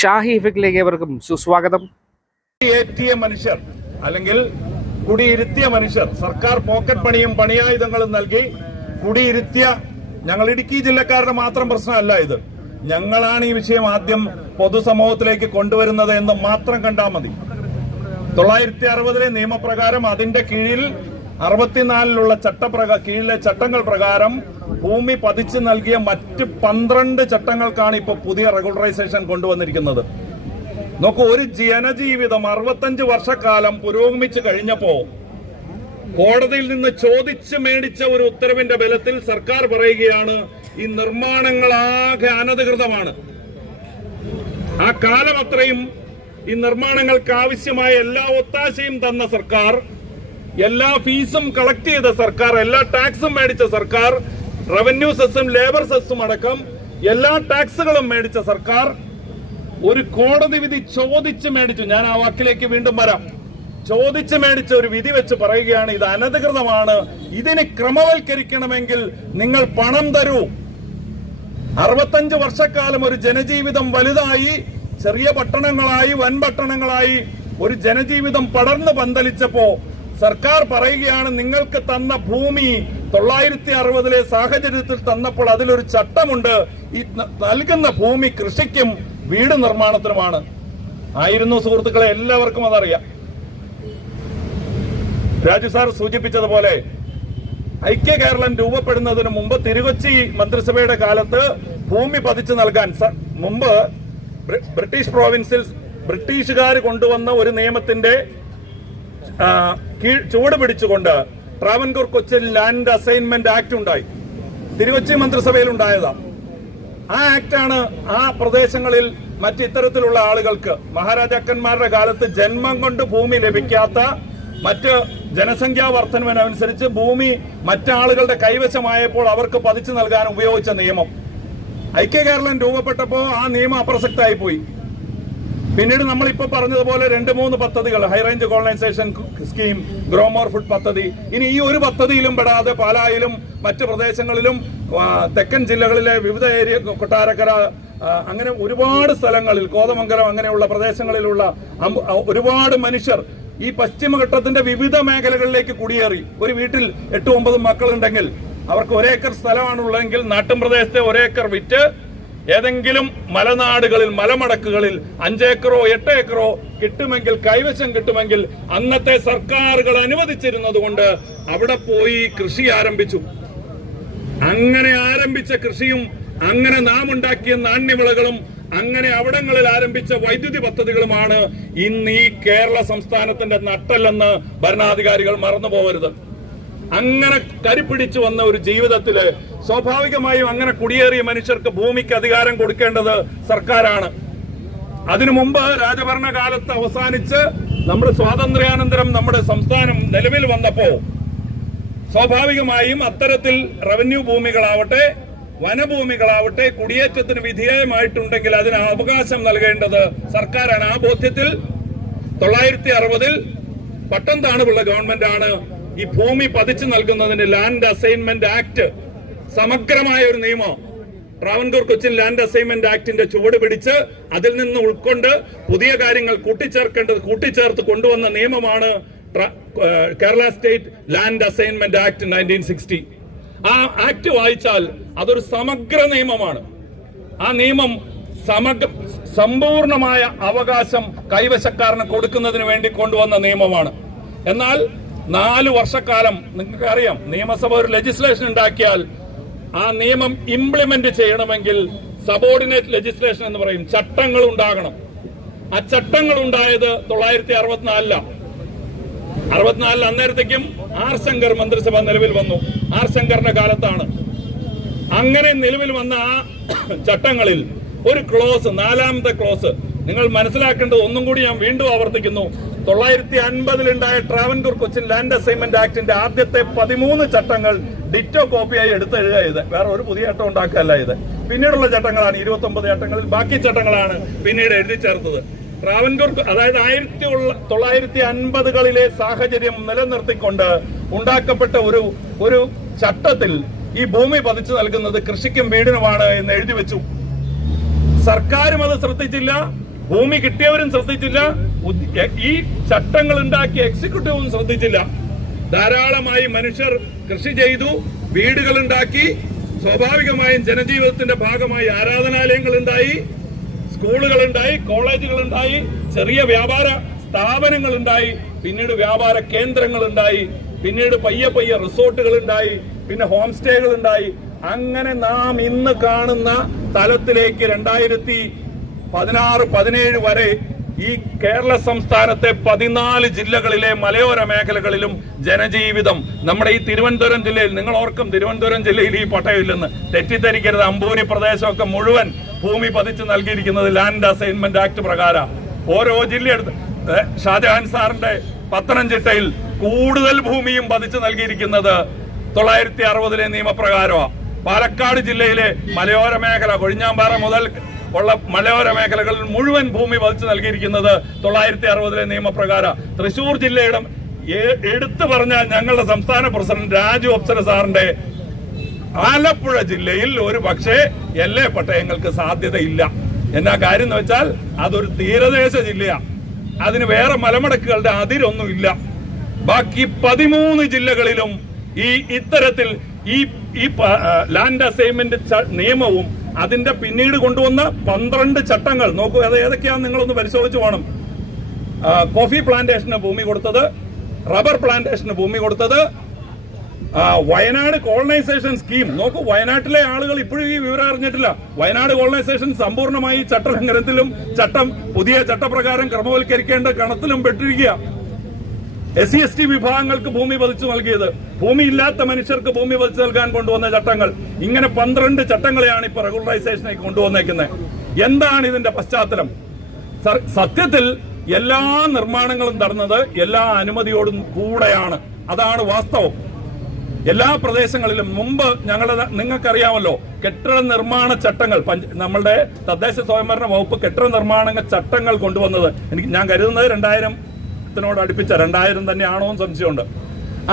ഷാഹി ഇഫക്റ്റിലേക്ക് ഏവർക്കും സുസ്വാഗതം. കുടിയേറ്റിയ മനുഷ്യർ അല്ലെങ്കിൽ കുടിയിരുത്തിയ മനുഷ്യർ സർക്കാർ പോക്കറ്റ് പണിയും പണിയായുധങ്ങളും നൽകി കുടിയിരുത്തിയ ഞങ്ങൾ ഇടുക്കി ജില്ലക്കാരുടെ മാത്രം പ്രശ്നമല്ല ഇത്. ഞങ്ങളാണ് ഈ വിഷയം ആദ്യം പൊതുസമൂഹത്തിലേക്ക് കൊണ്ടുവരുന്നത് എന്ന് മാത്രം കണ്ടാൽ മതി. 960 നിയമപ്രകാരം അതിന്റെ കീഴിൽ 64 കീഴിലെ ചട്ടങ്ങൾ പ്രകാരം ഭൂമി പതിച്ചു നൽകിയ മറ്റ് 12 ചട്ടങ്ങൾക്കാണ് ഇപ്പോൾ പുതിയ റെഗുലറൈസേഷൻ കൊണ്ടുവന്നിരിക്കുന്നത്. നോക്കൂ, ഒരു ജനജീവിതം 65 വർഷക്കാലം പുരോഗമിച്ചു കഴിഞ്ഞപ്പോ കോടതിയിൽ നിന്ന് ചോദിച്ചു മേടിച്ച ഒരു ഉത്തരവിന്റെ ബലത്തിൽ സർക്കാർ പറയുകയാണ് ഈ നിർമ്മാണങ്ങളാകെ അനധികൃതമാണ്. ആ കാലം അത്രയും ഈ നിർമ്മാണങ്ങൾക്ക് ആവശ്യമായ എല്ലാ ഒത്താശയും തന്ന സർക്കാർ, എല്ലാ ഫീസും കളക്ട് ചെയ്ത സർക്കാർ, എല്ലാ ടാക്സും മേടിച്ച സർക്കാർ, റവന്യൂ സെസ്സും ലേബർ സെസ്സും അടക്കം എല്ലാ ടാക്സുകളും മേടിച്ച സർക്കാർ ഒരു കോടതി വിധി ചോദിച്ച് മേടിച്ചു. ഞാൻ ആ വാക്കിലേക്ക് വീണ്ടും വരാം. ചോദിച്ച് മേടിച്ച ഒരു വിധി വെച്ച് പറയുകയാണ് ഇത് അനധികൃതമാണ്, ഇതിനെ ക്രമവൽക്കരിക്കണമെങ്കിൽ നിങ്ങൾ പണം തരൂ. 65 വർഷക്കാലം ഒരു ജനജീവിതം വലുതായി, ചെറിയ പട്ടണങ്ങളായി, വൻപട്ടണങ്ങളായി ഒരു ജനജീവിതം പടർന്നു പന്തലിച്ചപ്പോ സർക്കാർ പറയുകയാണ് നിങ്ങൾക്ക് തന്ന ഭൂമി 960 സാഹചര്യത്തിൽ തന്നപ്പോൾ അതിലൊരു ചട്ടമുണ്ട്, ഈ നൽകുന്ന ഭൂമി കൃഷിക്കും വീട് നിർമ്മാണത്തിനുമാണ് ആയിരുന്നു. സുഹൃത്തുക്കളെ, എല്ലാവർക്കും അതറിയാം. രാജു സാർ സൂചിപ്പിച്ചതുപോലെ ഐക്യ കേരളം രൂപപ്പെടുന്നതിന് മുമ്പ് തിരുകൊച്ചി മന്ത്രിസഭയുടെ കാലത്ത് ഭൂമി പതിച്ചു നൽകാൻ മുമ്പ് ബ്രിട്ടീഷ് പ്രോവിൻസിൽ ബ്രിട്ടീഷുകാർ കൊണ്ടുവന്ന ഒരു നിയമത്തിന്റെ ചുവട് പിടിച്ചുകൊണ്ട് Travancore Cochin land assignment act ഉണ്ടായി. തിരുകൊച്ചി മന്ത്രിസഭയിൽ ഉണ്ടായതാണ്. ആ ആക്ടാണ് ആ പ്രദേശങ്ങളിൽ മറ്റിത്തരത്തിലുള്ള ആളുകൾക്ക് മഹാരാജാക്കന്മാരുടെ കാലത്ത് ജന്മം കൊണ്ട് ഭൂമി ലഭിക്കാത്ത, മറ്റ് ജനസംഖ്യാ വർധനവിനനുസരിച്ച് ഭൂമി മറ്റാളുകളുടെ കൈവശമായപ്പോൾ അവർക്ക് പതിച്ചു നൽകാൻ ഉപയോഗിച്ച നിയമം. ഐക്യ കേരളം രൂപപ്പെട്ടപ്പോൾ ആ നിയമം അപ്രസക്തമായി പോയി. പിന്നീട് നമ്മളിപ്പോ പറഞ്ഞതുപോലെ 2-3 പദ്ധതികൾ, high range colonisation scheme, grow more food പദ്ധതി, ഇനി ഈ ഒരു പദ്ധതിയിലും പെടാതെ പാലായിലും മറ്റ് പ്രദേശങ്ങളിലും തെക്കൻ ജില്ലകളിലെ വിവിധ ഏരിയ, കൊട്ടാരക്കര, അങ്ങനെ ഒരുപാട് സ്ഥലങ്ങളിൽ, കോതമംഗലം, അങ്ങനെയുള്ള പ്രദേശങ്ങളിലുള്ള ഒരുപാട് മനുഷ്യർ ഈ പശ്ചിമഘട്ടത്തിന്റെ വിവിധ മേഖലകളിലേക്ക് കുടിയേറി. ഒരു വീട്ടിൽ 8-9 മക്കളുണ്ടെങ്കിൽ അവർക്ക് 1 ഏക്കർ സ്ഥലമാണുള്ളതെങ്കിൽ നാട്ടിൻ പ്രദേശത്തെ 1 ഏക്കർ വിറ്റ് ഏതെങ്കിലും മലനാടുകളിൽ, മലമടക്കുകളിൽ 5 ഏക്കറോ 8 ഏക്കറോ കിട്ടുമെങ്കിൽ, കൈവശം കിട്ടുമെങ്കിൽ അന്നത്തെ സർക്കാരുകൾ അനുവദിച്ചിരുന്നത് കൊണ്ട് അവിടെ പോയി കൃഷി ആരംഭിച്ചു. അങ്ങനെ ആരംഭിച്ച കൃഷിയും, അങ്ങനെ നാം ഉണ്ടാക്കിയ നാണ്യവിളകളും, അങ്ങനെ അവിടങ്ങളിൽ ആരംഭിച്ച വൈദ്യുതി പദ്ധതികളുമാണ് ഇന്ന് ഈ കേരള സംസ്ഥാനത്തിന്റെ നട്ടെല്ലെന്ന് ഭരണാധികാരികൾ മറന്നു പോകരുത്. അങ്ങനെ കരിപ്പിടിച്ചു വന്ന ഒരു ജീവിതത്തില് സ്വാഭാവികമായും അങ്ങനെ കുടിയേറിയ മനുഷ്യർക്ക് ഭൂമിക്ക് അധികാരം കൊടുക്കേണ്ടത് സർക്കാരാണ്. അതിനു മുമ്പ് രാജഭരണകാലത്ത് അവസാനിച്ച് നമ്മുടെ സ്വാതന്ത്ര്യാനന്തരം നമ്മുടെ സംസ്ഥാനം നിലവിൽ വന്നപ്പോ സ്വാഭാവികമായും അത്തരത്തിൽ റവന്യൂ ഭൂമികളാവട്ടെ, വനഭൂമികളാവട്ടെ കുടിയേറ്റത്തിന് വിധേയമായിട്ടുണ്ടെങ്കിൽ അതിന് അവകാശം നൽകേണ്ടത് സർക്കാരാണ്. ആ ബോധ്യത്തിൽ 960 പട്ടം താണുള്ള ഗവൺമെന്റാണ് ഈ ഭൂമി പതിച്ചു നൽകുന്നതിന് ലാൻഡ് അസൈൻമെന്റ് ആക്ട്, സമഗ്രമായ ഒരു നിയമം, ട്രാവൻകൂർ കൊച്ചിൻ ലാൻഡ് അസൈൻമെന്റ് ആക്ടിന്റെ ചുവട് പിടിച്ച് അതിൽ നിന്ന് ഉൾക്കൊണ്ട് പുതിയ കാര്യങ്ങൾ കൂട്ടിച്ചേർത്ത് കൊണ്ടുവന്ന നിയമമാണ് Kerala state land assignment act 1960. ആ ആക്ട് വായിച്ചാൽ അതൊരു സമഗ്ര നിയമമാണ്. ആ നിയമം സമ്പൂർണമായ അവകാശം കൈവശക്കാരന് കൊടുക്കുന്നതിന് വേണ്ടി കൊണ്ടുവന്ന നിയമമാണ്. എന്നാൽ 4 വർഷക്കാലം നിങ്ങൾക്ക് അറിയാം, നിയമസഭ ഒരു ലെജിസ്ലേഷൻ ഉണ്ടാക്കിയാൽ ആ നിയമം ഇംപ്ലിമെന്റ് ചെയ്യണമെങ്കിൽ സബോർഡിനേറ്റ് ലെജിസ്ലേഷൻ എന്ന് പറയും, ചട്ടങ്ങൾ ഉണ്ടാകണം. ആ ചട്ടങ്ങൾ ഉണ്ടായത് 964 അന്നേരത്തേക്കും ആർ ശങ്കർ മന്ത്രിസഭ നിലവിൽ വന്നു. ആർ ശങ്കറിന്റെ കാലത്താണ്. അങ്ങനെ നിലവിൽ വന്ന ആ ചട്ടങ്ങളിൽ ഒരു ക്ലോസ്, 4ാമത്തെ ക്ലോസ് നിങ്ങൾ മനസ്സിലാക്കേണ്ടത്, ഒന്നും കൂടി ഞാൻ വീണ്ടും ആവർത്തിക്കുന്നു, 950 ഉണ്ടായ ട്രാവൻകൂർ കൊച്ചിൻ ലാൻഡ് അസൈൻമെന്റ് ആക്ടിന്റെ ആദ്യത്തെ 13 ചട്ടങ്ങൾ ഡിറ്റോ കോപ്പിയായി എടുത്തെഴുതുക ചെയ്ത്, വേറെ ഒരു പുതിയ ചട്ടം ഉണ്ടാക്കുകയല്ല ഇത്. പിന്നീടുള്ള ചട്ടങ്ങളാണ് 29 ചട്ടങ്ങളിൽ, ബാക്കി ചട്ടങ്ങളാണ് പിന്നീട് എഴുതി ചേർത്തത്. ട്രാവൻകൂർ, അതായത് 1950കളിലെ സാഹചര്യം നിലനിർത്തിക്കൊണ്ട് ഉണ്ടാക്കപ്പെട്ട ഒരു ചട്ടത്തിൽ ഈ ഭൂമി പതിച്ചു നൽകുന്നത് കൃഷിക്കും വീടിനുമാണ് എന്ന് എഴുതി വെച്ചു. സർക്കാരും അത് ശ്രദ്ധിച്ചില്ല, ഭൂമി കിട്ടിയവരും ശ്രദ്ധിച്ചില്ല, ഈ ചട്ടങ്ങൾ ഉണ്ടാക്കിയ എക്സിക്യൂട്ടീവും ശ്രദ്ധിച്ചില്ല. ധാരാളമായി മനുഷ്യർ കൃഷി ചെയ്തു, വീടുകൾ ഉണ്ടാക്കി. സ്വാഭാവികമായും ജനജീവിതത്തിന്റെ ഭാഗമായി ആരാധനാലയങ്ങൾ ഉണ്ടായി, സ്കൂളുകൾ ഉണ്ടായി, കോളേജുകൾ ഉണ്ടായി, ചെറിയ വ്യാപാര സ്ഥാപനങ്ങൾ ഉണ്ടായി, പിന്നീട് വ്യാപാര കേന്ദ്രങ്ങൾ ഉണ്ടായി, പിന്നീട് പയ്യെ പയ്യെ റിസോർട്ടുകൾ ഉണ്ടായി, പിന്നെ ഹോം സ്റ്റേകൾ ഉണ്ടായി. അങ്ങനെ നാം ഇന്ന് കാണുന്ന തലത്തിലേക്ക് 2016-17 വരെ ഈ കേരള സംസ്ഥാനത്തെ 14 ജില്ലകളിലെ മലയോര മേഖലകളിലും ജനജീവിതം, നമ്മുടെ ഈ തിരുവനന്തപുരം ജില്ലയിൽ, നിങ്ങൾ ഓർക്കും തിരുവനന്തപുരം ജില്ലയിൽ ഈ പട്ടയമില്ലെന്ന്, തെറ്റിദ്ധരിക്കരുത്. അമ്പൂരി പ്രദേശമൊക്കെ മുഴുവൻ ഭൂമി പതിച്ചു നൽകിയിരിക്കുന്നത് ലാൻഡ് അസൈൻമെന്റ് ആക്ട് പ്രകാരം. ഓരോ ജില്ലയെടുത്ത് ഷാജഹാൻ സാറിന്റെ പത്തനംതിട്ടയിൽ കൂടുതൽ ഭൂമിയും പതിച്ചു നൽകിയിരിക്കുന്നത് 960 നിയമപ്രകാരമാണ്. പാലക്കാട് ജില്ലയിലെ മലയോര മേഖല, കൊഴിഞ്ഞാമ്പാറ മുതൽ ഉള്ള മലയോര മേഖലകളിൽ മുഴുവൻ ഭൂമി പതിച്ചു നൽകിയിരിക്കുന്നത് 960 നിയമപ്രകാരം. തൃശൂർ ജില്ലയുടെ എടുത്തു പറഞ്ഞാൽ ഞങ്ങളുടെ സംസ്ഥാന പ്രസിഡന്റ് രാജു അപ്സര സാറിന്റെ ആലപ്പുഴ ജില്ലയിൽ ഒരു പക്ഷേ എല്ലാ പട്ടയങ്ങൾക്ക് സാധ്യതയില്ല. എന്നാ കാര്യം എന്ന് വെച്ചാൽ അതൊരു തീരദേശ ജില്ലയാണ്, അതിന് വേറെ മലമടക്കുകളുടെ അതിരൊന്നുമില്ല. ബാക്കി 13 ജില്ലകളിലും ഈ ഇത്തരത്തിൽ ഈ ലാൻഡ് അസൈൻമെന്റ് നിയമവും അതിന്റെ പിന്നീട് കൊണ്ടുവന്ന 12 ചട്ടങ്ങൾ നോക്കൂ. അത് ഏതൊക്കെയാണെന്ന് നിങ്ങളൊന്ന് പരിശോധിച്ച് വേണം. കോഫി പ്ലാന്റേഷന് ഭൂമി കൊടുത്തത്, റബ്ബർ പ്ലാന്റേഷന് ഭൂമി കൊടുത്തത്, വയനാട് കോളനൈസേഷൻ സ്കീം നോക്കൂ. വയനാട്ടിലെ ആളുകൾ ഇപ്പോഴും ഈ വിവരം അറിഞ്ഞിട്ടില്ല. വയനാട് കോളനൈസേഷൻ സമ്പൂർണ്ണമായി ചട്ടലംഘനത്തിലും പുതിയ ചട്ടപ്രകാരം ക്രമവൽക്കരിക്കേണ്ട കണത്തിലും പെട്ടിരിക്കുക. SC/ST വിഭാഗങ്ങൾക്ക് ഭൂമി പതിച്ചു നൽകിയത്, ഭൂമിയില്ലാത്ത മനുഷ്യർക്ക് ഭൂമി പതിച്ചു നൽകാൻ കൊണ്ടുവന്ന ചട്ടങ്ങൾ, ഇങ്ങനെ 12 ചട്ടങ്ങളെയാണ് ഇപ്പൊ റെഗുലറൈസേഷനേക്ക് കൊണ്ടുവന്നേക്കുന്നത്. എന്താണ് ഇതിന്റെ പശ്ചാത്തലം? സത്യത്തിൽ എല്ലാ നിർമ്മാണങ്ങളും നടന്നത് എല്ലാ അനുമതിയോടും കൂടെയാണ്. അതാണ് വാസ്തവം. എല്ലാ പ്രദേശങ്ങളിലും മുമ്പ് നിങ്ങൾക്കറിയാമല്ലോ, കെട്ടിട നിർമ്മാണ ചട്ടങ്ങൾ നമ്മളുടെ തദ്ദേശ സ്വയംഭരണ വകുപ്പ് കെട്ടിട നിർമ്മാണ ചട്ടങ്ങൾ കൊണ്ടുവന്നത് ഞാൻ കരുതുന്നത് 2000-നോട് അടുപ്പിച്ച 2000 തന്നെയാണോ എന്ന് സംശയമുണ്ട്.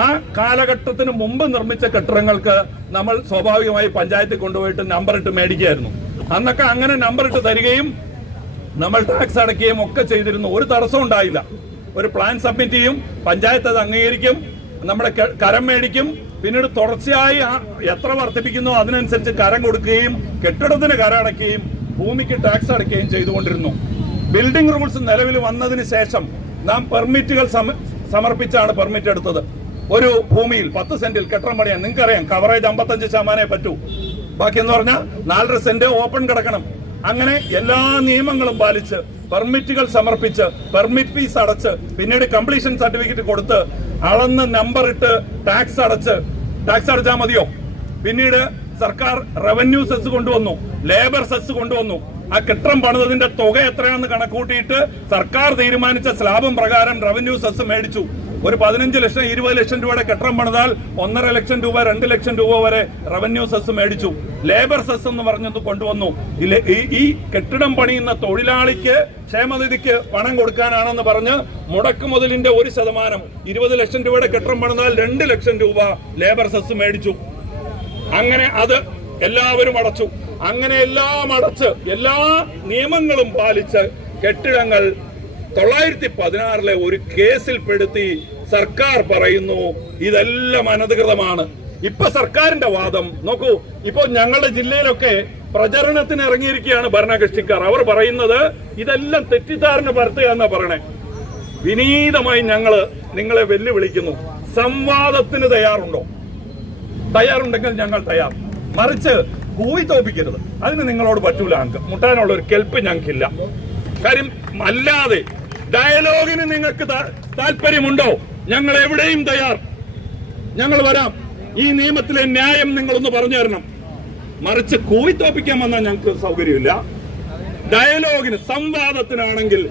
ആ കാലഘട്ടത്തിന് മുമ്പ് നിർമ്മിച്ച കെട്ടിടങ്ങൾക്ക് നമ്മൾ സ്വാഭാവികമായി പഞ്ചായത്തിൽ കൊണ്ടുപോയിട്ട് നമ്പർ ഇട്ട് മേടിക്കുകയായിരുന്നു. അന്നൊക്കെ അങ്ങനെ നമ്പർ ഇട്ട് തരികയും നമ്മൾ ടാക്സ് അടയ്ക്കുകയും ഒക്കെ ചെയ്തിരുന്നു. ഒരു തടസ്സം ഉണ്ടായില്ല. ഒരു പ്ലാൻ സബ്മിറ്റ് ചെയ്യും, പഞ്ചായത്ത് അത് അംഗീകരിക്കും, നമ്മുടെ കരം മേടിക്കും, പിന്നീട് തുടർച്ചയായി എത്ര വർദ്ധിപ്പിക്കുന്നോ അതിനനുസരിച്ച് കരം കൊടുക്കുകയും കെട്ടിടത്തിന് കരം അടയ്ക്കുകയും ഭൂമിക്ക് ടാക്സ് അടയ്ക്കുകയും ചെയ്തുകൊണ്ടിരുന്നു. ബിൽഡിംഗ് റൂൾസ് നിലവിൽ വന്നതിന് ശേഷം നാം പെർമിറ്റുകൾ സമർപ്പിച്ചാണ് പെർമിറ്റ് എടുത്തത്. ഒരു ഭൂമിയിൽ 10 സെന്റിൽ കെട്ടിടം പണിയാൻ നിങ്ങൾക്കറിയാം കവറേജ് 55% പറ്റൂ. ബാക്കിയെന്ന് പറഞ്ഞാൽ 4.5 സെന്റ് ഓപ്പൺ കിടക്കണം. അങ്ങനെ എല്ലാ നിയമങ്ങളും പാലിച്ച് പെർമിറ്റുകൾ സമർപ്പിച്ച് പെർമിറ്റ് ഫീസ് അടച്ച് പിന്നീട് കംപ്ലീഷൻ സർട്ടിഫിക്കറ്റ് കൊടുത്ത് അളന്ന് നമ്പർ ഇട്ട് ടാക്സ് അടച്ചാൽ മതിയോ? പിന്നീട് സർക്കാർ റവന്യൂ സെസ് കൊണ്ടുവന്നു, ലേബർ സെസ് കൊണ്ടുവന്നു. ആ കെട്ടിടം പണിതതിന്റെ തുക എത്രയാണെന്ന് കണക്കൂട്ടിയിട്ട് സർക്കാർ തീരുമാനിച്ച സ്ലാബും പ്രകാരം റവന്യൂ സെസ് മേടിച്ചു. ഒരു 15 ലക്ഷം 20 ലക്ഷം രൂപയുടെ കെട്ടിടം പണിതാൽ 1.5 ലക്ഷം രൂപ 2 ലക്ഷം രൂപ വരെ റവന്യൂ സെസ് മേടിച്ചു. ലേബർ സെസ് എന്ന് പറഞ്ഞത് കൊണ്ടുവന്നു. ഈ കെട്ടിടം പണിയുന്ന തൊഴിലാളിക്ക് ക്ഷേമനിധിക്ക് പണം കൊടുക്കാനാണെന്ന് പറഞ്ഞ് മുടക്കുമുതലിന്റെ 1% 20 ലക്ഷം രൂപയുടെ കെട്ടിടം പണിതാൽ 2 ലക്ഷം രൂപ ലേബർ സെസ് മേടിച്ചു. അങ്ങനെ അത് എല്ലാവരും അടച്ചു. അങ്ങനെ എല്ലാം അടച്ച് എല്ലാ നിയമങ്ങളും പാലിച്ച് കെട്ടിടങ്ങൾ 916 ഒരു കേസിൽപ്പെടുത്തി സർക്കാർ പറയുന്നു ഇതെല്ലാം അനധികൃതമാണ്. ഇപ്പൊ സർക്കാരിന്റെ വാദം നോക്കൂ. ഇപ്പൊ ഞങ്ങളുടെ ജില്ലയിലൊക്കെ പ്രചരണത്തിന് ഇറങ്ങിയിരിക്കുകയാണ് ഭരണകക്ഷിക്കാർ. അവർ പറയുന്നത് ഇതെല്ലാം തെറ്റിദ്ധാരണ പരത്തുക എന്നാ പറയണേ. വിനീതമായി നിങ്ങളെ വെല്ലുവിളിക്കുന്നു. സംവാദത്തിന് തയ്യാറുണ്ടോ? തയ്യാറുണ്ടെങ്കിൽ ഞങ്ങൾ തയ്യാർ. മറിച്ച് കൂവി തോപ്പിക്കരുത്. അതിന് നിങ്ങളോട് പറ്റൂല. മുട്ടാനുള്ള ഒരു കെൽപ്പ് ഞങ്ങൾക്കില്ല. കാര്യം അല്ലാതെ ഡയലോഗിന് നിങ്ങൾക്ക് താല്പര്യമുണ്ടോ? ഞങ്ങൾ എവിടെയും തയ്യാർ. ഞങ്ങൾ വരാം. ഈ നിയമത്തിലെ ന്യായം നിങ്ങളൊന്ന് പറഞ്ഞു തരണം. മറിച്ച് കൂവി തോപ്പിക്കാൻ വന്നാൽ ഞങ്ങൾക്ക് സൗകര്യമില്ല. ഡയലോഗിന് സംവാദത്തിനാണെങ്കിൽ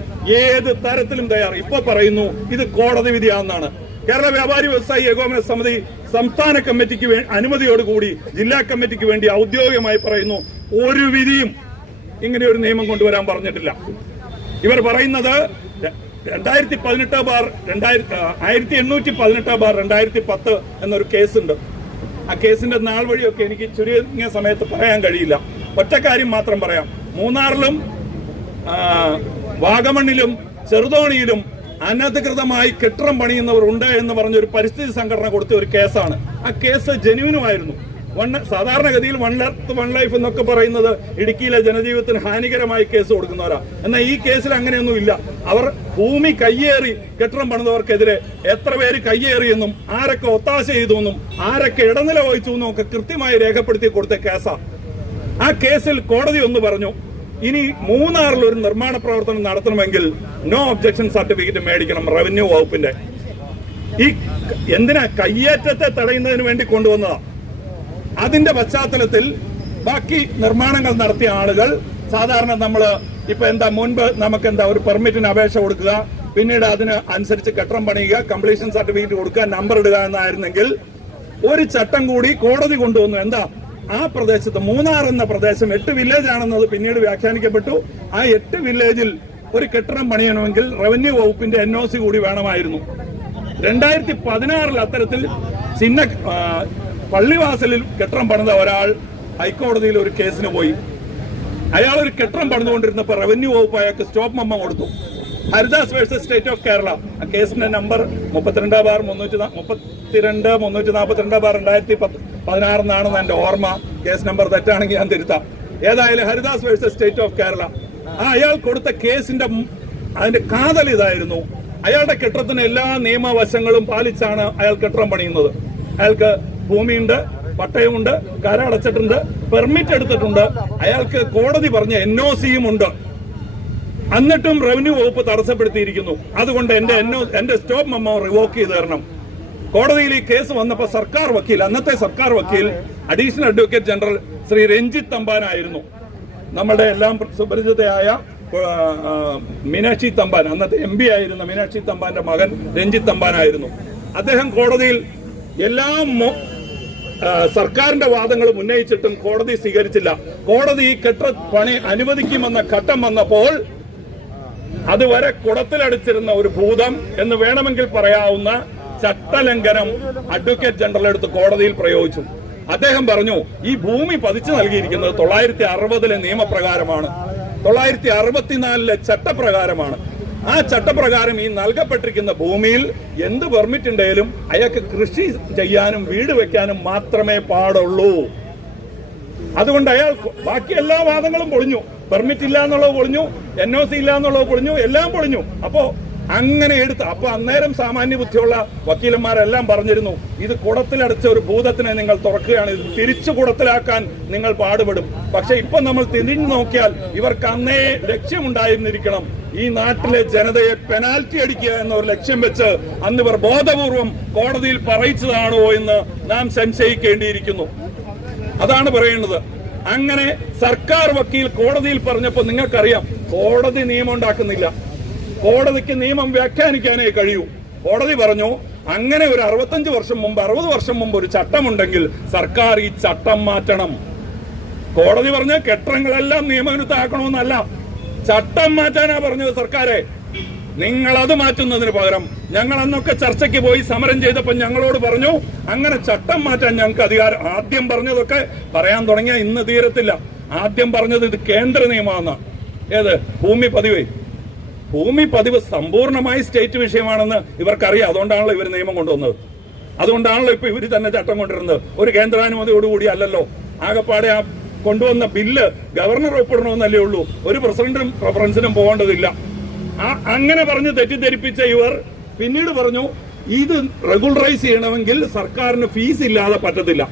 ഏത് തരത്തിലും തയ്യാർ. ഇപ്പൊ പറയുന്നു ഇത് കോടതി വിധിയാണെന്നാണ്. കേരള വ്യാപാരി വ്യവസായി ഏകോപന സമിതി സംസ്ഥാന കമ്മിറ്റിക്ക് അനുമതിയോടുകൂടി ജില്ലാ കമ്മിറ്റിക്ക് വേണ്ടി ഔദ്യോഗികമായി പറയുന്നു ഒരു വിധിയും ഇങ്ങനെ ഒരു നിയമം കൊണ്ടുവരാൻ പറഞ്ഞിട്ടില്ല. ഇവർ പറയുന്നത് 1818/2010 എന്നൊരു കേസുണ്ട്. ആ കേസിന്റെ നാൾ വഴിയൊക്കെ എനിക്ക് ചുരുങ്ങിയ സമയത്ത് പറയാൻ കഴിയില്ല. ഒറ്റ കാര്യം മാത്രം പറയാം. മൂന്നാറിലും വാഗമണ്ണിലും ചെറുതോണിയിലും അനധികൃതമായി കെട്ടിടം പണിയുന്നവർ ഉണ്ട് എന്ന് പറഞ്ഞൊരു പരിസ്ഥിതി സംഘടന കൊടുത്ത ഒരു കേസാണ്. ആ കേസ് ജെന്യൂനുമായിരുന്നു. സാധാരണഗതിയിൽ വൺ എർത്ത് വൺ ലൈഫ് എന്നൊക്കെ പറയുന്നത് ഇടുക്കിയിലെ ജനജീവിതത്തിന് ഹാനികരമായി കേസ് കൊടുക്കുന്നവരാ. എന്നാൽ ഈ കേസിൽ അങ്ങനെയൊന്നുമില്ല. അവർ ഭൂമി കയ്യേറി കെട്ടിടം പണിതവർക്കെതിരെ എത്ര പേര് കയ്യേറിയെന്നും ആരൊക്കെ ഒത്താശ ചെയ്തു എന്നും ആരൊക്കെ ഇടനില വഹിച്ചു എന്നും ഒക്കെ കൃത്യമായി രേഖപ്പെടുത്തി കൊടുത്ത കേസാ. ആ കേസിൽ കോടതി ഒന്ന് പറഞ്ഞു, ഇനി മൂന്നാറിൽ ഒരു നിർമ്മാണ പ്രവർത്തനം നടത്തണമെങ്കിൽ നോ ഒബ്ജക്ഷൻ സർട്ടിഫിക്കറ്റ് മേടിക്കണം റവന്യൂ വകുപ്പിന്റെ. ഈ എന്തിനാ? കയ്യേറ്റത്തെ തടയുന്നതിന് വേണ്ടി കൊണ്ടുവന്നതാ. അതിന്റെ പശ്ചാത്തലത്തിൽ ബാക്കി നിർമ്മാണങ്ങൾ നടത്തിയ ആളുകൾ സാധാരണ നമ്മള് ഇപ്പൊ മുൻപ് നമുക്ക് ഒരു പെർമിറ്റിന് അപേക്ഷ കൊടുക്കുക, പിന്നീട് അതിന് അനുസരിച്ച് കെട്ടിടം പണിയുക, കംപ്ലീഷൻ സർട്ടിഫിക്കറ്റ് കൊടുക്കുക, നമ്പർ ഇടുക എന്നായിരുന്നെങ്കിൽ ഒരു ചട്ടം കൂടി കോടതി കൊണ്ടുവന്നു. ആ പ്രദേശത്ത് മൂന്നാർ എന്ന പ്രദേശം 8 വില്ലേജ് ആണെന്നത് പിന്നീട് വ്യാഖ്യാനിക്കപ്പെട്ടു. ആ 8 വില്ലേജിൽ ഒരു കെട്ടിടം പണിയണമെങ്കിൽ റവന്യൂ വകുപ്പിന്റെ NOC കൂടി വേണമായിരുന്നു. 2016 അത്തരത്തിൽ പള്ളിവാസലിൽ കെട്ടിടം പണിത ഒരാൾ ഹൈക്കോടതിയിൽ ഒരു കേസിന് പോയി. അയാൾ ഒരു കെട്ടിടം പണിതുകൊണ്ടിരുന്നപ്പോൾ റവന്യൂ വകുപ്പ് അയാൾക്ക് സ്റ്റോപ്പ് മെമ്മോ കൊടുത്തു. Haridas versus state of Kerala. ആ കേസിന്റെ നമ്പർ 32/342/2016 എന്നാണെന്ന് എന്റെ ഓർമ്മ. കേസ് നമ്പർ തെറ്റാണെങ്കിൽ ഞാൻ തിരുത്താം. ഏതായാലും Haridas versus state of Kerala. അയാൾ കൊടുത്ത കേസിന്റെ അതിന്റെ കാതൽ ഇതായിരുന്നു. അയാളുടെ കെട്ടിടത്തിന് എല്ലാ നിയമവശങ്ങളും പാലിച്ചാണ് അയാൾ കെട്ടിടം പണിയുന്നത്. അയാൾക്ക് ഭൂമിയുണ്ട്, പട്ടയമുണ്ട്, കരടച്ചിട്ടുണ്ട്, പെർമിറ്റ് എടുത്തിട്ടുണ്ട്, അയാൾക്ക് കോടതി പറഞ്ഞ NOCയും ഉണ്ട്. എന്നിട്ടും റവന്യൂ വകുപ്പ് തടസ്സപ്പെടുത്തിയിരിക്കുന്നു. അതുകൊണ്ട് എന്റെ സ്റ്റോപ്പ് മെമ്മോ റിവോക്ക് ചെയ്ത് തരണം. കോടതിയിൽ ഈ കേസ് വന്നപ്പോൾ അന്നത്തെ സർക്കാർ വക്കീൽ additional advocate general Shri Ranjith തമ്പാനായിരുന്നു. നമ്മുടെ എല്ലാം സുപരിചിതയായ മീനാക്ഷി തമ്പാൻ, അന്നത്തെ MP ആയിരുന്ന മീനാക്ഷി തമ്പാന്റെ മകൻ രഞ്ജിത്ത് തമ്പാനായിരുന്നു. അദ്ദേഹം കോടതിയിൽ സർക്കാരിന്റെ വാദങ്ങൾ ഉന്നയിച്ചിട്ടും കോടതി സ്വീകരിച്ചില്ല. കോടതി ഈ കെട്ടിട പണി അനുവദിക്കുമെന്ന ഘട്ടം വന്നപ്പോൾ അതുവരെ കുടത്തിലടിച്ചിരുന്ന ഒരു ഭൂതം എന്ന് വേണമെങ്കിൽ പറയാവുന്ന ചട്ടലംഘനം അഡ്വക്കേറ്റ് ജനറൽ എടുത്ത് കോടതിയിൽ പ്രയോഗിച്ചു. അദ്ദേഹം പറഞ്ഞു, ഈ ഭൂമി പതിച്ചു നൽകിയിരിക്കുന്നത് 960 നിയമപ്രകാരമാണ്, 964 ചട്ടപ്രകാരമാണ്. ആ ചട്ടപ്രകാരം ഈ നൽകപ്പെട്ടിരിക്കുന്ന ഭൂമിയിൽ എന്ത് പെർമിറ്റ് ഉണ്ടെങ്കിലും അയാൾക്ക് കൃഷി ചെയ്യാനും വീട് വെക്കാനും മാത്രമേ പാടുള്ളൂ. അതുകൊണ്ട് അയാൾ ബാക്കി എല്ലാ വാദങ്ങളും പൊളിഞ്ഞു. പെർമിറ്റ് ഇല്ല എന്നുള്ളത് പൊളിഞ്ഞു, NOC ഇല്ല എന്നുള്ളത് പൊളിഞ്ഞു, എല്ലാം പൊളിഞ്ഞു. അപ്പോ അങ്ങനെ അപ്പൊ അന്നേരം സാമാന്യ ബുദ്ധിയുള്ള വക്കീലന്മാരെല്ലാം പറഞ്ഞിരുന്നു, ഇത് കുടത്തിലടച്ച ഒരു ഭൂതത്തിനെ നിങ്ങൾ തുറക്കുകയാണ്, ഇത് തിരിച്ചു കുടത്തിലാക്കാൻ നിങ്ങൾ പാടുപെടും. പക്ഷെ ഇപ്പൊ നമ്മൾ തിരിഞ്ഞു നോക്കിയാൽ ഇവർക്ക് അന്നേ ലക്ഷ്യമുണ്ടായിരുന്നിരിക്കണം, ഈ നാട്ടിലെ ജനതയെ പെനാൽറ്റി അടിക്കുക എന്നൊരു ലക്ഷ്യം വെച്ച് അന്ന് ഇവർ ബോധപൂർവം കോടതിയിൽ പറയിച്ചതാണോ എന്ന് നാം സംശയിക്കേണ്ടിയിരിക്കുന്നു. അതാണ് പറയുന്നത്. അങ്ങനെ സർക്കാർ വക്കീൽ കോടതിയിൽ പറഞ്ഞപ്പോൾ നിങ്ങൾക്കറിയാം, കോടതി നിയമം ഉണ്ടാക്കുന്നില്ല, കോടതിക്ക് നിയമം വ്യാഖ്യാനിക്കാനേ കഴിയൂ. കോടതി പറഞ്ഞു, അങ്ങനെ ഒരു 65 വർഷം മുമ്പ് 60 വർഷം മുമ്പ് ഒരു ചട്ടമുണ്ടെങ്കിൽ സർക്കാർ ഈ ചട്ടം മാറ്റണം. കോടതി പറഞ്ഞ കെട്ടിടങ്ങളെല്ലാം നിയമവിരുദ്ധമാക്കണമെന്നല്ല, ചട്ടം മാറ്റാനാ പറഞ്ഞത് സർക്കാരെ. നിങ്ങളത് മാറ്റുന്നതിന് പകരം ഞങ്ങൾ അന്നൊക്കെ ചർച്ചയ്ക്ക് പോയി സമരം ചെയ്തപ്പോൾ ഞങ്ങളോട് പറഞ്ഞു, അങ്ങനെ ചട്ടം മാറ്റാൻ ഞങ്ങൾക്ക് അധികാരം. ആദ്യം പറഞ്ഞതൊക്കെ പറയാൻ തുടങ്ങിയ ഇന്ന് തീരത്തില്ല. ആദ്യം പറഞ്ഞത് ഇത് കേന്ദ്ര നിയമമാണ്. ഏത്? ഭൂമി പതിവ് സമ്പൂർണമായി സ്റ്റേറ്റ് വിഷയമാണെന്ന് ഇവർക്കറിയാം. അതുകൊണ്ടാണല്ലോ ഇവർ നിയമം കൊണ്ടുവന്നത്. അതുകൊണ്ടാണല്ലോ ഇപ്പൊ ഇവർ തന്നെ ചട്ടം കൊണ്ടുവരുന്നത്. ഒരു കേന്ദ്രാനുമതിയോടുകൂടി അല്ലല്ലോ. ആകെപ്പാടെ ആ കൊണ്ടുവന്ന ബില്ല് ഗവർണർ ഒപ്പിടണമെന്നല്ലേ ഉള്ളൂ, ഒരു പ്രസിഡന്റും റഫറൻസിനും പോകേണ്ടതില്ല. അങ്ങനെ പറഞ്ഞ് തെറ്റിദ്ധരിപ്പിച്ച ഇവർ പിന്നീട് പറഞ്ഞു, ഇത് റെഗുലറൈസ് ചെയ്യണമെങ്കിൽ സർക്കാരിന് ഫീസ് ഇല്ലാതെ പറ്റത്തില്ല.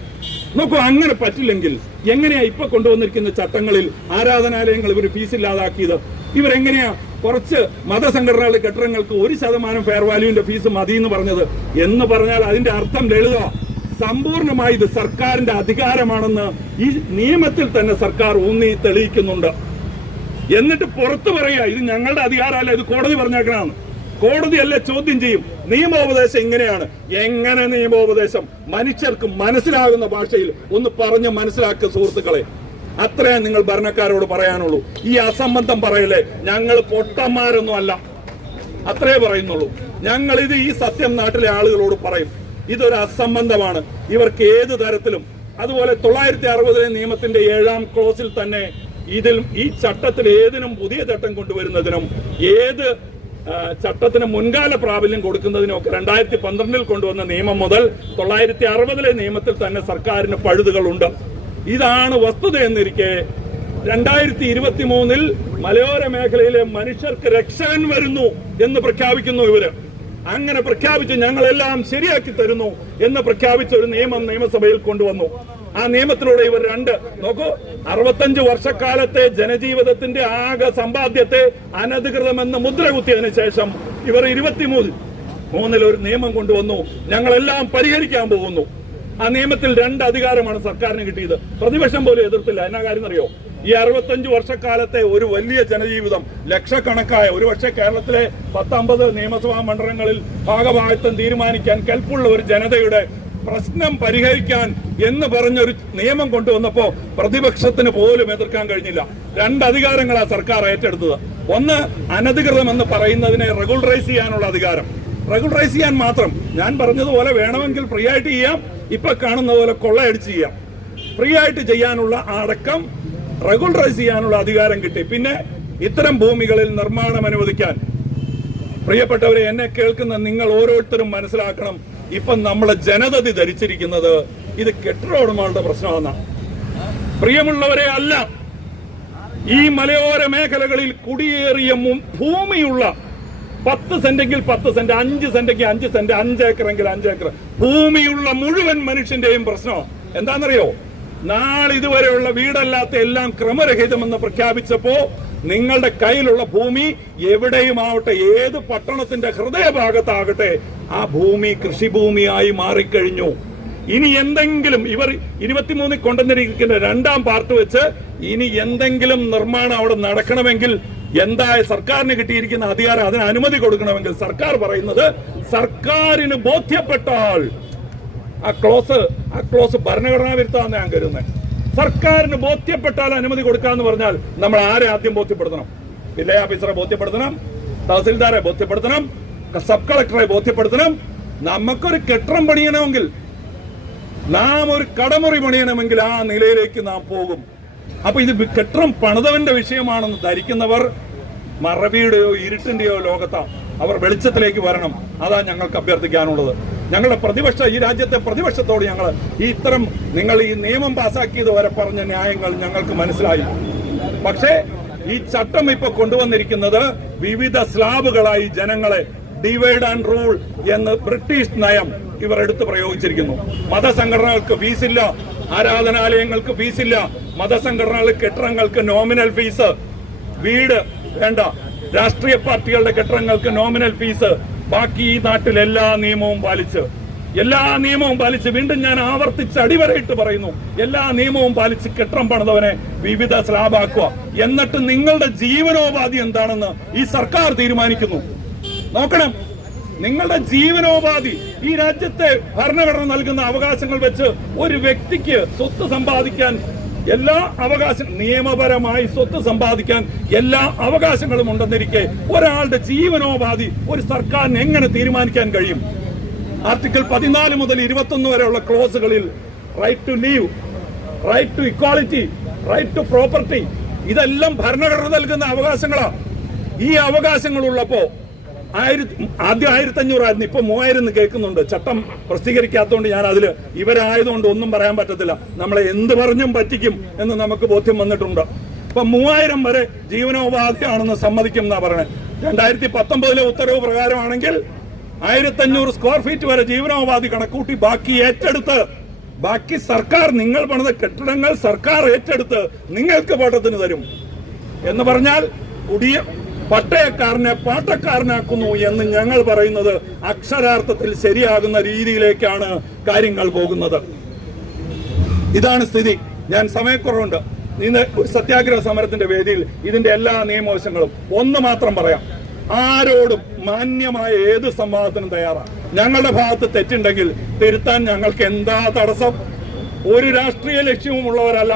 നോക്കൂ, അങ്ങനെ പറ്റില്ലെങ്കിൽ എങ്ങനെയാ ഇപ്പൊ കൊണ്ടുവന്നിരിക്കുന്ന ചട്ടങ്ങളിൽ ആരാധനാലയങ്ങൾ ഇവർ ഫീസ് ഇല്ലാതാക്കിയത്? ഇവരെങ്ങനെയാ കുറച്ച് മതസംഘടനകളുടെ കെട്ടിടങ്ങൾക്ക് 1% ഫെയർ വാല്യൂവിന്റെ ഫീസ് മതി എന്ന് പറഞ്ഞത്? എന്ന് പറഞ്ഞാൽ അതിന്റെ അർത്ഥം ലളിത, സമ്പൂർണമായി ഇത് സർക്കാരിന്റെ അധികാരമാണെന്ന് ഈ നിയമത്തിൽ തന്നെ സർക്കാർ ഊന്നി തെളിയിക്കുന്നുണ്ട്. എന്നിട്ട് പുറത്തു പറയാ, ഇത് ഞങ്ങളുടെ അധികാരമല്ല, ഇത് കോടതി പറഞ്ഞേക്കണാണ്. കോടതിയല്ലേ ചോദ്യം ചെയ്യും. നിയമോപദേശം ഇങ്ങനെയാണ്. എങ്ങനെ നിയമോപദേശം? മനുഷ്യർക്ക് മനസ്സിലാകുന്ന ഭാഷയിൽ ഒന്ന് പറഞ്ഞ് മനസ്സിലാക്കുക സുഹൃത്തുക്കളെ. അത്രയും നിങ്ങൾ ഭരണക്കാരോട് പറയാനുള്ളൂ. ഈ അസംബന്ധം പറയല്ലേ, ഞങ്ങൾ പൊട്ടന്മാരൊന്നും അല്ല, അത്രേ പറയുന്നുള്ളൂ. ഞങ്ങൾ ഈ സത്യം നാട്ടിലെ ആളുകളോട് പറയും. ഇതൊരു അസംബന്ധമാണ് ഇവർക്ക് ഏത് തരത്തിലും. അതുപോലെ 960 നിയമത്തിന്റെ 7ാം ക്ലോസിൽ തന്നെ ഈ ചട്ടത്തിൽ ഏതിനും പുതിയ ചട്ടം കൊണ്ടുവരുന്നതിനും ഏത് ചട്ടത്തിന് മുൻകാല പ്രാബല്യം കൊടുക്കുന്നതിനും ഒക്കെ 2012 കൊണ്ടുവന്ന നിയമം മുതൽ 960 നിയമത്തിൽ തന്നെ സർക്കാരിന് പഴുതുകളുണ്ട്. ഇതാണ് വസ്തുത എന്നിരിക്കെ 2023 മലയോര മേഖലയിലെ മനുഷ്യർക്ക് രക്ഷകൻ വരുന്നു എന്ന് പ്രഖ്യാപിക്കുന്നു ഇവര്. അങ്ങനെ പ്രഖ്യാപിച്ച് ഞങ്ങളെല്ലാം ശരിയാക്കി തരുന്നു എന്ന് പ്രഖ്യാപിച്ച ഒരു നിയമം നിയമസഭയിൽ കൊണ്ടുവന്നു. ആ നിയമത്തിലൂടെ ഇവർ 65 വർഷക്കാലത്തെ ജനജീവിതത്തിന്റെ ആകെ സമ്പാദ്യത്തെ അനധികൃതമെന്ന് മുദ്ര കുത്തിയതിനു ശേഷം ഇവർ 23 ഒരു നിയമം കൊണ്ടുവന്നു. ഞങ്ങളെല്ലാം പരിഹരിക്കാൻ പോകുന്നു. ആ നിയമത്തിൽ 2 അധികാരമാണ് സർക്കാരിന് കിട്ടിയത്. പ്രതിപക്ഷം പോലും എതിർത്തില്ല. എന്നാ കാര്യം അറിയോ? ഈ 65 വർഷക്കാലത്തെ ഒരു വലിയ ജനജീവിതം, ലക്ഷക്കണക്കായ, ഒരുപക്ഷെ കേരളത്തിലെ 10-50 നിയമസഭാ മണ്ഡലങ്ങളിൽ ഭാഗഭാഗിത്വം തീരുമാനിക്കാൻ കെൽപ്പുള്ള ഒരു ജനതയുടെ പ്രശ്നം പരിഹരിക്കാൻ എന്ന് പറഞ്ഞൊരു നിയമം കൊണ്ടുവന്നപ്പോ പ്രതിപക്ഷത്തിന് പോലും എതിർക്കാൻ കഴിഞ്ഞില്ല. 2 അധികാരങ്ങളാണ് സർക്കാർ ഏറ്റെടുത്തത്. ഒന്ന്, അനധികൃതമെന്ന് പറയുന്നതിനെ റെഗുലറൈസ് ചെയ്യാനുള്ള അധികാരം. റെഗുലറൈസ് ചെയ്യാൻ മാത്രം. ഞാൻ പറഞ്ഞതുപോലെ വേണമെങ്കിൽ ഫ്രീ ആയിട്ട് ചെയ്യാം, ഇപ്പൊ കാണുന്ന പോലെ കൊള്ളയടിച്ച് ചെയ്യാം. ഫ്രീ ആയിട്ട് ചെയ്യാനുള്ള അടക്കം റെഗുലറൈസ് ചെയ്യാനുള്ള അധികാരം കിട്ടി. പിന്നെ ഇത്തരം ഭൂമികളിൽ നിർമ്മാണം അനുവദിക്കാൻ. പ്രിയപ്പെട്ടവരെ, എന്നെ കേൾക്കുന്ന നിങ്ങൾ ഓരോരുത്തരും മനസ്സിലാക്കണം, ഇപ്പം നമ്മളെ ജനത ധരിച്ചിരിക്കുന്നത് ഇത് കെട്ടിട ഉടമകളുടെ പ്രശ്നമാണ്. പ്രിയമുള്ളവരെ, അല്ല. ഈ മലയോര മേഖലകളിൽ കുടിയേറിയ ഭൂമിയുള്ള 10 സെന്റെങ്കിൽ 10 സെന്റ്, 5 സെന്റെങ്കിൽ 5 സെന്റ്, 5 ഏക്കറെങ്കിൽ 5 ഏക്കർ ഭൂമിയുള്ള മുഴുവൻ മനുഷ്യന്റെയും പ്രശ്നമാണ്. എന്താണെന്നറിയോ? നാളിതുവരെയുള്ള വീടല്ലാത്ത എല്ലാം ക്രമരഹിതമെന്ന് പ്രഖ്യാപിച്ചപ്പോ നിങ്ങളുടെ കയ്യിലുള്ള ഭൂമി എവിടെയും ആവട്ടെ, ഏത് പട്ടണത്തിന്റെ ഹൃദയഭാഗത്താകട്ടെ, ആ ഭൂമി കൃഷിഭൂമിയായി മാറിക്കഴിഞ്ഞു. ഇനി എന്തെങ്കിലും ഇവർ 23 കൊണ്ടുവന്നിരിക്കുന്ന 2ാം പാർട്ട് വെച്ച് ഇനി എന്തെങ്കിലും നിർമ്മാണം അവിടെ നടക്കണമെങ്കിൽ എന്തായ സർക്കാരിന് കിട്ടിയിരിക്കുന്ന അധികാരം, അതിന് അനുമതി കൊടുക്കണമെങ്കിൽ സർക്കാർ പറയുന്നത് സർക്കാരിന് ബോധ്യപ്പെട്ടാൽ ആ ക്ലോസ് ഭരണഘടനാ വിരുദ്ധമാണെന്ന് ഞാൻ കരുതുന്നത്. സർക്കാരിന് ബോധ്യപ്പെട്ടാൽ അനുമതി കൊടുക്കാന്ന് പറഞ്ഞാൽ നമ്മൾ ആരെ ആദ്യം ബോധ്യപ്പെടുത്തണം? വില്ലേജ് ഓഫീസറെ ബോധ്യപ്പെടുത്തണം, തഹസിൽദാരെ ബോധ്യപ്പെടുത്തണം, സബ് കളക്ടറെ ബോധ്യപ്പെടുത്തണം. നമുക്കൊരു കെട്ടിടം പണിയണമെങ്കിൽ, നാം ഒരു കടമുറി പണിയണമെങ്കിൽ ആ നിലയിലേക്ക് നാം പോകും. അപ്പൊ ഇത് കെട്ടിടം പണിതവന്റെ വിഷയമാണെന്ന് ധരിക്കുന്നവർ മറവിയുടെയോ ഇരുട്ടിന്റെയോ ലോകത്താണ്. അവർ വെളിച്ചത്തിലേക്ക് വരണം. അതാ ഞങ്ങൾക്ക് അഭ്യർത്ഥിക്കാനുള്ളത്. ഞങ്ങളുടെ ഈ രാജ്യത്തെ പ്രതിപക്ഷത്തോട് ഞങ്ങൾ നിങ്ങൾ ഈ നിയമം പാസാക്കിയത് വരെ പറഞ്ഞ ന്യായങ്ങൾ ഞങ്ങൾക്ക് മനസ്സിലായി. പക്ഷേ ഈ ചട്ടം ഇപ്പൊ കൊണ്ടുവന്നിരിക്കുന്നത് വിവിധ സ്ലാബുകളായി ജനങ്ങളെ ഡിവൈഡ് ആൻഡ് റൂൾ എന്ന് ബ്രിട്ടീഷ് നയം ഇവർ എടുത്ത് പ്രയോഗിച്ചിരിക്കുന്നു. മതസംഘടനകൾക്ക് ഫീസില്ല, ആരാധനാലയങ്ങൾക്ക് ഫീസില്ല, മതസംഘടനകളുടെ കെട്ടിടങ്ങൾക്ക് നോമിനൽ ഫീസ്, വീട് വേണ്ട, രാഷ്ട്രീയ പാർട്ടികളുടെ കെട്ടിടങ്ങൾക്ക് നോമിനൽ ഫീസ്. ബാക്കി ഈ നാട്ടിൽ എല്ലാ നിയമവും പാലിച്ച് വീണ്ടും ഞാൻ ആവർത്തിച്ച് അടിവരയിട്ട് പറയുന്നു, എല്ലാ നിയമവും പാലിച്ച് കെട്ടിടം പണിതവനെ വിവിധ സ്ലാബാക്കുക. എന്നിട്ട് നിങ്ങളുടെ ജീവനോപാധി എന്താണെന്ന് ഈ സർക്കാർ തീരുമാനിക്കുന്നു. നോക്കണം, നിങ്ങളുടെ ജീവനോപാധി, ഈ രാജ്യത്തെ ഭരണഘടന നൽകുന്ന അവകാശങ്ങൾ വെച്ച് ഒരു വ്യക്തിക്ക് സ്വത്ത് സമ്പാദിക്കാൻ എല്ലാ നിയമപരമായി സ്വത്ത് സമ്പാദിക്കാൻ എല്ലാ അവകാശങ്ങളും ഉണ്ടെന്നിരിക്കെ ഒരാളുടെ ജീവനോപാധി ഒരു സർക്കാരിന് എങ്ങനെ തീരുമാനിക്കാൻ കഴിയും? ആർട്ടിക്കിൾ 14 മുതൽ 21 വരെയുള്ള ക്ലോസുകളിൽ right to live, right to equality, right to property, ഇതെല്ലാം ഭരണഘടന നൽകുന്ന അവകാശങ്ങളാണ്. ഈ അവകാശങ്ങൾ ഉള്ളപ്പോ ആദ്യം 1500 ആയിരുന്നു, ഇപ്പൊ 3000 എന്ന് കേൾക്കുന്നുണ്ട്. ചട്ടം പ്രസിദ്ധീകരിക്കാത്തതുകൊണ്ട് ഞാൻ അതില് ഇവരായതുകൊണ്ട് ഒന്നും പറയാൻ പറ്റത്തില്ല. നമ്മളെ എന്ത് പറഞ്ഞും പറ്റിക്കും എന്ന് നമുക്ക് ബോധ്യം വന്നിട്ടുണ്ട്. ഇപ്പൊ 3000 വരെ ജീവനോപാധിയാണെന്ന് സമ്മതിക്കും എന്നാ പറയണേ. 2019 ഉത്തരവ് പ്രകാരമാണെങ്കിൽ 1500 സ്ക്വയർ ഫീറ്റ് വരെ ജീവനോപാധി കണക്കൂട്ടി ബാക്കി സർക്കാർ, നിങ്ങൾ പണിത കെട്ടിടങ്ങൾ സർക്കാർ ഏറ്റെടുത്ത് നിങ്ങൾക്ക് പാട്ടത്തിന് തരും എന്ന് പറഞ്ഞാൽ പട്ടയക്കാരനെ പാട്ടക്കാരനാക്കുന്നു എന്ന് ഞങ്ങൾ പറയുന്നത് അക്ഷരാർത്ഥത്തിൽ ശരിയാകുന്ന രീതിയിലേക്കാണ് കാര്യങ്ങൾ പോകുന്നത്. ഇതാണ് സ്ഥിതി. ഞാൻ സമയക്കുറവുണ്ട്. ഇന്ന് സത്യാഗ്രഹ സമരത്തിന്റെ വേദിയിൽ ഇതിന്റെ എല്ലാ നിയമവശങ്ങളും ഒന്ന് മാത്രം പറയാം. ആരോടും മാന്യമായ ഏത് സംവാദത്തിനും തയ്യാറാണ്. ഞങ്ങളുടെ ഭാഗത്ത് തെറ്റുണ്ടെങ്കിൽ തിരുത്താൻ ഞങ്ങൾക്ക് എന്താ തടസ്സം? ഒരു രാഷ്ട്രീയ ലക്ഷ്യവുമുള്ളവരല്ല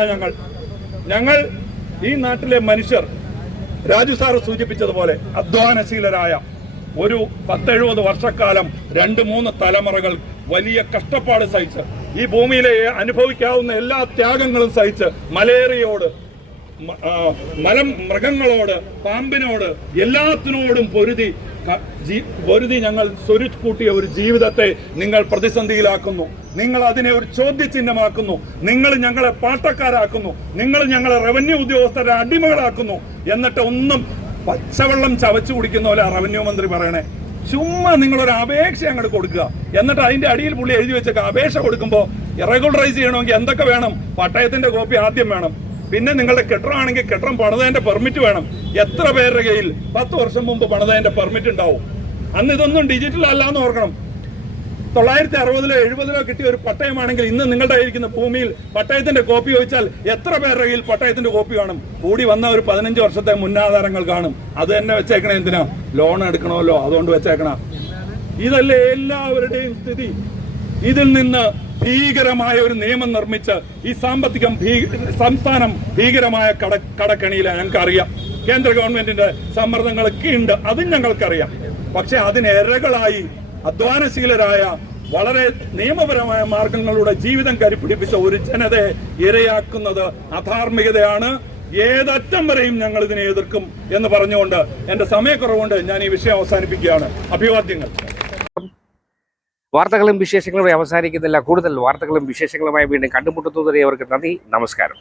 ഞങ്ങൾ ഈ നാട്ടിലെ മനുഷ്യർ. രാജു സാറ് സൂചിപ്പിച്ചതുപോലെ അധ്വാനശീലരായ ഒരു 10-70 വർഷക്കാലം 2-3 തലമുറകൾ വലിയ കഷ്ടപ്പാട് സഹിച്ച് ഈ ഭൂമിയിലെ അനുഭവിക്കാവുന്ന എല്ലാ ത്യാഗങ്ങളും സഹിച്ച് മലേറിയയോട് മൃഗങ്ങളോട്, പാമ്പിനോട്, എല്ലാത്തിനോടും പൊരുതി ഞങ്ങൾ സ്വരുക്കൂട്ടിയ ഒരു ജീവിതത്തെ നിങ്ങൾ പ്രതിസന്ധിയിലാക്കുന്നു. നിങ്ങൾ അതിനെ ഒരു ചോദ്യചിഹ്നമാക്കുന്നു. നിങ്ങൾ ഞങ്ങളെ പാട്ടക്കാരാക്കുന്നു. നിങ്ങൾ ഞങ്ങളെ റവന്യൂ ഉദ്യോഗസ്ഥരെ അടിമകളാക്കുന്നു. എന്നിട്ട് ഒന്നും പച്ചവെള്ളം ചവച്ചു കുടിക്കുന്ന പോലെ റവന്യൂ മന്ത്രി പറയണേ. ചുമ്മാ നിങ്ങളൊരു അപേക്ഷ അങ്ങോട്ട് കൊടുക്കുക. എന്നിട്ട് അതിന്റെ അടിയിൽ പുള്ളി എഴുതി വെച്ചേക്കുക, അപേക്ഷ കൊടുക്കുമ്പോൾ റെഗുലറൈസ് ചെയ്യണമെങ്കിൽ എന്തൊക്കെ വേണം? പട്ടയത്തിന്റെ കോപ്പി ആദ്യം വേണം. പിന്നെ നിങ്ങളുടെ കെട്ടിടമാണെങ്കിൽ കെട്ടിടം പണിതതിന്റെ പെർമിറ്റ് വേണം. എത്ര പേരുടെ കയ്യിൽ 10 വർഷം മുമ്പ് പണിതതിന്റെ പെർമിറ്റ് ഉണ്ടാവും? അന്ന് ഇതൊന്നും ഡിജിറ്റൽ അല്ല എന്ന് ഓർക്കണം. 960-ലോ 70-ലോ കിട്ടിയ ഒരു പട്ടയമാണെങ്കിൽ ഇന്ന് നിങ്ങളുടെ ഇരിക്കുന്ന ഭൂമിയിൽ പട്ടയത്തിന്റെ കോപ്പി ചോദിച്ചാൽ എത്ര പേരുടെ കയ്യിൽ പട്ടയത്തിന്റെ കോപ്പി കാണും? കൂടി വന്ന ഒരു 15 വർഷത്തെ മുന്നാധാരങ്ങൾ കാണും. അത് തന്നെ വെച്ചേക്കണേ. എന്തിനാ? ലോൺ എടുക്കണമല്ലോ, അതുകൊണ്ട് വെച്ചേക്കണ. ഇതല്ലേ എല്ലാവരുടെയും സ്ഥിതി. ഇതിൽ നിന്ന് ഭീകരമായ ഒരു നിയമം നിർമ്മിച്ച് ഈ സംസ്ഥാനം ഭീകരമായ കടക്കണിയിലാണ്. ഞങ്ങൾക്കറിയാം കേന്ദ്ര ഗവൺമെന്റിന്റെ സമ്മർദ്ദങ്ങളൊക്കെ ഉണ്ട്, അതും ഞങ്ങൾക്കറിയാം. പക്ഷെ അതിന് ഇരകളായി അധ്വാനശീലരായ, വളരെ നിയമപരമായ മാർഗങ്ങളിലൂടെ ജീവിതം കരിപ്പിടിപ്പിച്ച ഒരു ജനതയെ ഇരയാക്കുന്നത് അധാർമികതയാണ്. ഏതറ്റം വരെയും ഞങ്ങൾ ഇതിനെ എതിർക്കും എന്ന് പറഞ്ഞുകൊണ്ട് എന്റെ സമയക്കുറവുകൊണ്ട് ഞാൻ ഈ വിഷയം അവസാനിപ്പിക്കുകയാണ്. അഭിവാദ്യങ്ങൾ. വാർത്തകളും വിശേഷങ്ങളും അവസാനിക്കുന്നില്ല. കൂടുതൽ വാർത്തകളും വിശേഷങ്ങളുമായി വീണ്ടും കണ്ടുമുട്ടുന്നതുവരെ അവർക്ക് നന്ദി, നമസ്കാരം.